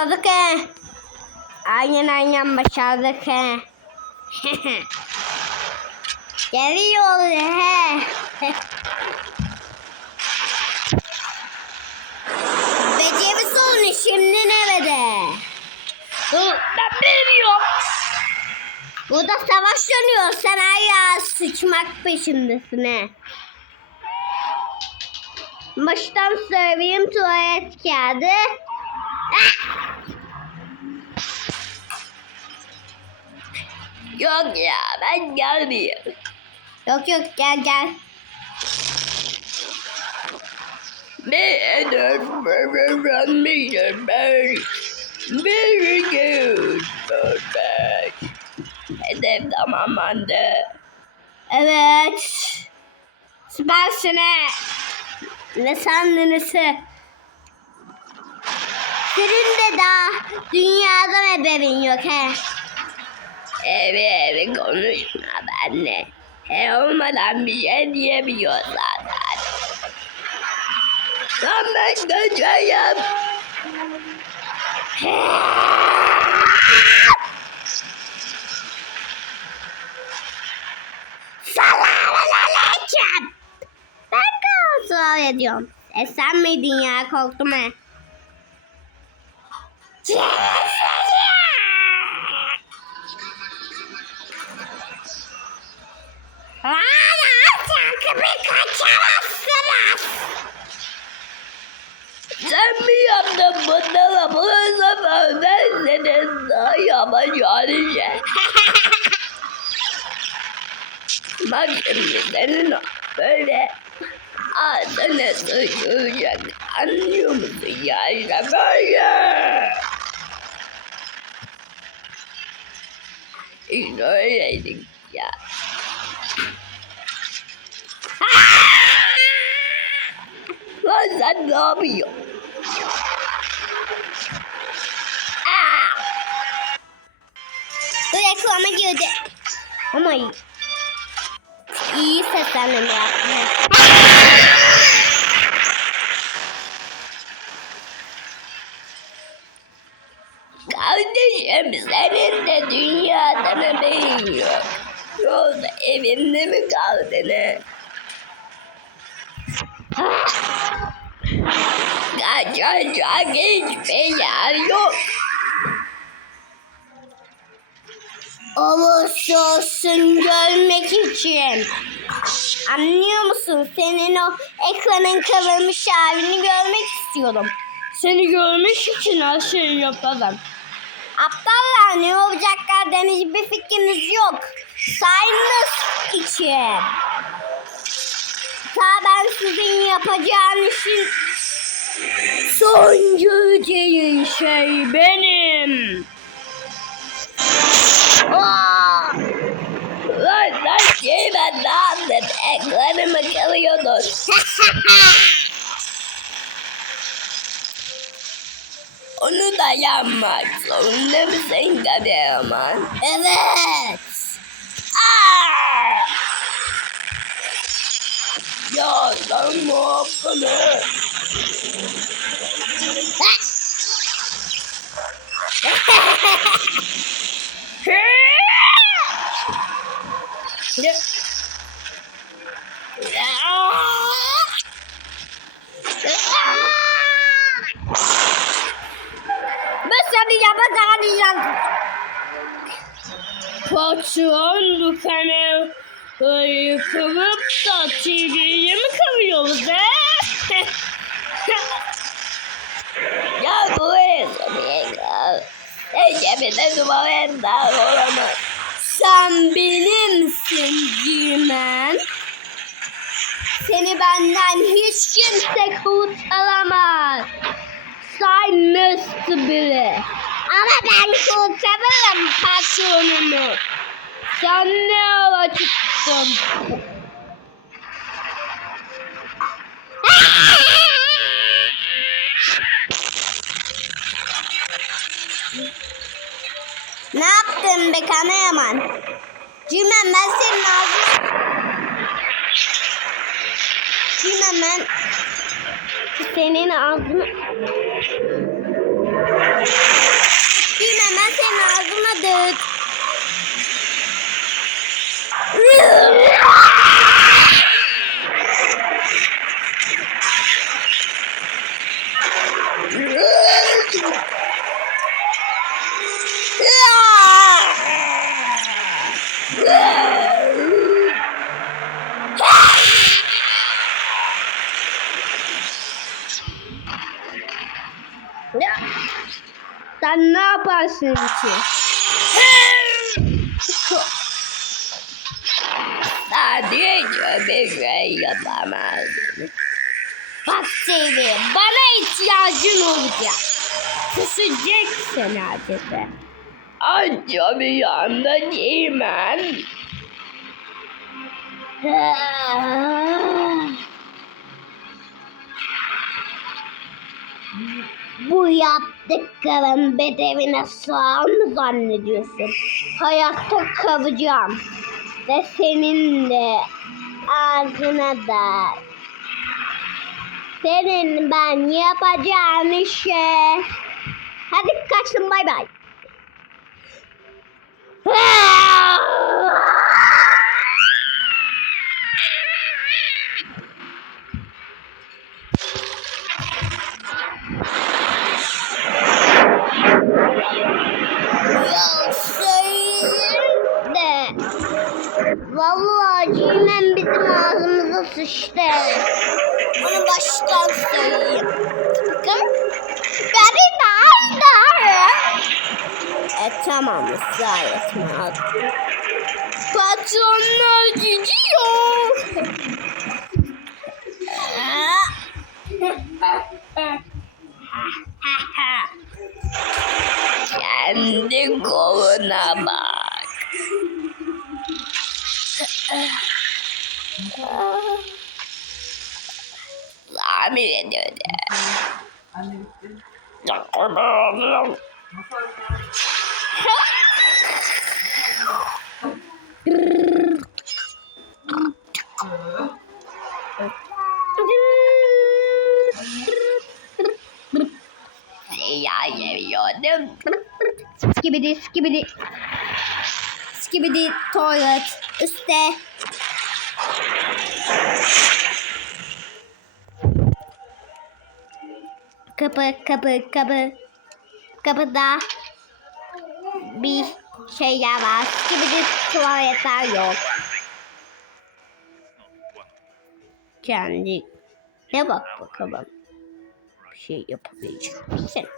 Başardık he. Aynen aynen başardık he. Geliyor he. Beceri sorunu şimdi nerede? Dur ben bilmiyorum. Burada savaş dönüyor. Sen hala sıçmak peşindesin he. Baştan söyleyeyim tuvalet kağıdı. Ah! Yok ya ben gelmiyorum. Yok yok gel gel. Better from me Very good. Perfect. Hedef tamamlandı. Evet. Süpersin he. Ne sandınız? Senin de daha dünyadan haberin yok he. Evet evet konuşma benimle. He olmadan bir şey diyemiyor zaten. Lan ben kaçayım. Selamünaleyküm. Ben kontrol ediyorum. E sen miydin ya korktum he. Daha yapacağın şey. Bak şimdi senin böyle ağzına sıçrayacak anlıyor musun ya işte böyle. İşte öyleydik ya. Lan sen ne yapıyorsun? Reklama girdi. Ama iyi. İyi seslendim ya. Kardeşim senin de dünyadan haberin yok. Yolda evinde mi kaldın he? Kaçacak hiçbir yer yok. Olursa olsun görmek için. Anlıyor musun? Senin o ekranın kıvırmış halini görmek istiyorum. Seni görmek için her şeyi yaparım. Aptallar ne olacaklar deniz bir fikriniz yok. Sayınız için. Ta ben sizin yapacağınız işin son göreceğin şey benim. Ekranımı kırıyordun. Onu da yapmak zorunda mısın kameraman? Evet. Aa! Ya sen ne yaptın? he? Seni yapacağım. Patron bu kamerayı kırıp da TV'yi mi kırıyoruz he? ya buraya sana Ecemine duvarında olamaz. Sen benimsin Cimen. Seni benden hiç kimse kurtaramaz. Saymıştı bile. Ama ben kurtarırım patronumu. Sen ne ara çıktın? Ne yaptın be kameraman? Cimen ben senin ağzını... Cimen ben senin ağzını senin ağzına dök. Yeah! Sen ne yaparsın ki? Sadece bir şey yapamazsın. Bak seni, bana ihtiyacın olacak. Küseceksin adeta. Anca bir anda giymem. Bu yaptıkların bedeline sığar mı zannediyorsun? Hayatta kalacağım. Ve senin de ağzına da. Senin ben yapacağım işe. Hadi kaçtım bay bay. Vallahi Cimen bizim ağzımıza sıçtı. Onu baştan söyleyeyim. Bakın. Beni nerede? E tamam ısrar etme hadi. Patronlar gidiyor. Kendi koluna bak. Tahmin ediyorum. Anne bitti. Ya yemiyordum. Skibidi skibidi. Skibidi tuvalet üstte. Kapı kapı kapı. Kapıda bir şeyler var. Skibidi tuvaletler yok. Kendi ne bak bakalım. Bir şey yapabilecek misin?